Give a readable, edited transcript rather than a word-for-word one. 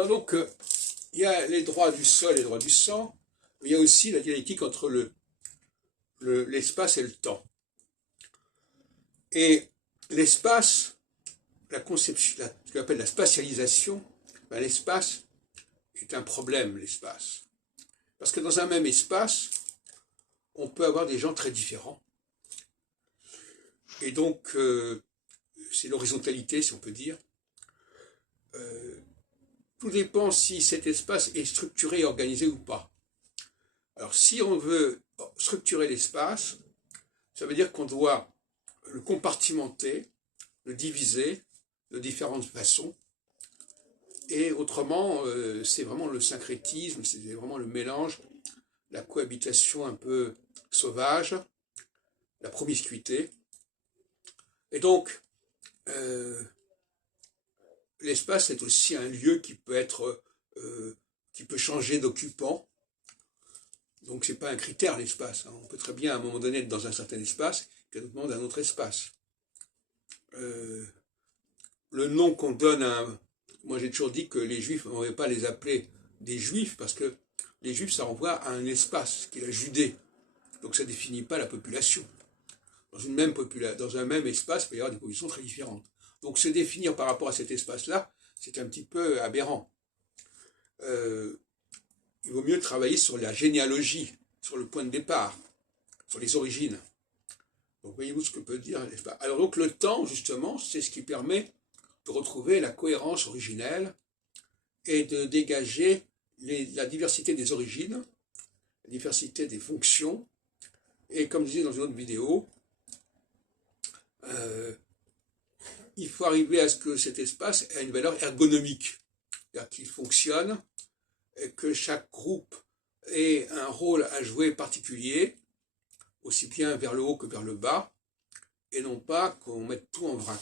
Alors donc, il y a les droits du sol et les droits du sang, mais il y a aussi la dialectique entre l'espace et le temps. Et l'espace, la conception, ce qu'on appelle la spatialisation, ben l'espace est un problème, l'espace. Parce que dans un même espace, on peut avoir des gens très différents. Et donc, c'est l'horizontalité, si on peut dire. Tout dépend si cet espace est structuré et organisé ou pas. Alors, si on veut structurer l'espace, ça veut dire qu'on doit le compartimenter, le diviser de différentes façons. Et autrement, c'est vraiment le syncrétisme, c'est vraiment le mélange, la cohabitation un peu sauvage, la promiscuité. Et donc, l'espace est aussi un lieu qui peut changer d'occupant. Donc c'est pas un critère l'espace. On peut très bien à un moment donné être dans un certain espace et à un moment d'un autre espace. Le nom qu'on donne moi j'ai toujours dit que les juifs, on ne devait pas les appeler des juifs parce que les juifs ça renvoie à un espace qui est la Judée. Donc ça ne définit pas la population. Dans un même espace, il peut y avoir des populations très différentes. Donc se définir par rapport à cet espace-là, c'est un petit peu aberrant. Il vaut mieux travailler sur la généalogie, sur le point de départ, sur les origines. Donc voyez-vous ce que peut dire l'espace. Alors donc le temps, justement, c'est ce qui permet de retrouver la cohérence originelle et de dégager la diversité des origines, la diversité des fonctions. Et comme je disais dans une autre vidéo, il faut arriver à ce que cet espace ait une valeur ergonomique, c'est-à-dire qu'il fonctionne, et que chaque groupe ait un rôle à jouer particulier, aussi bien vers le haut que vers le bas, et non pas qu'on mette tout en vrac.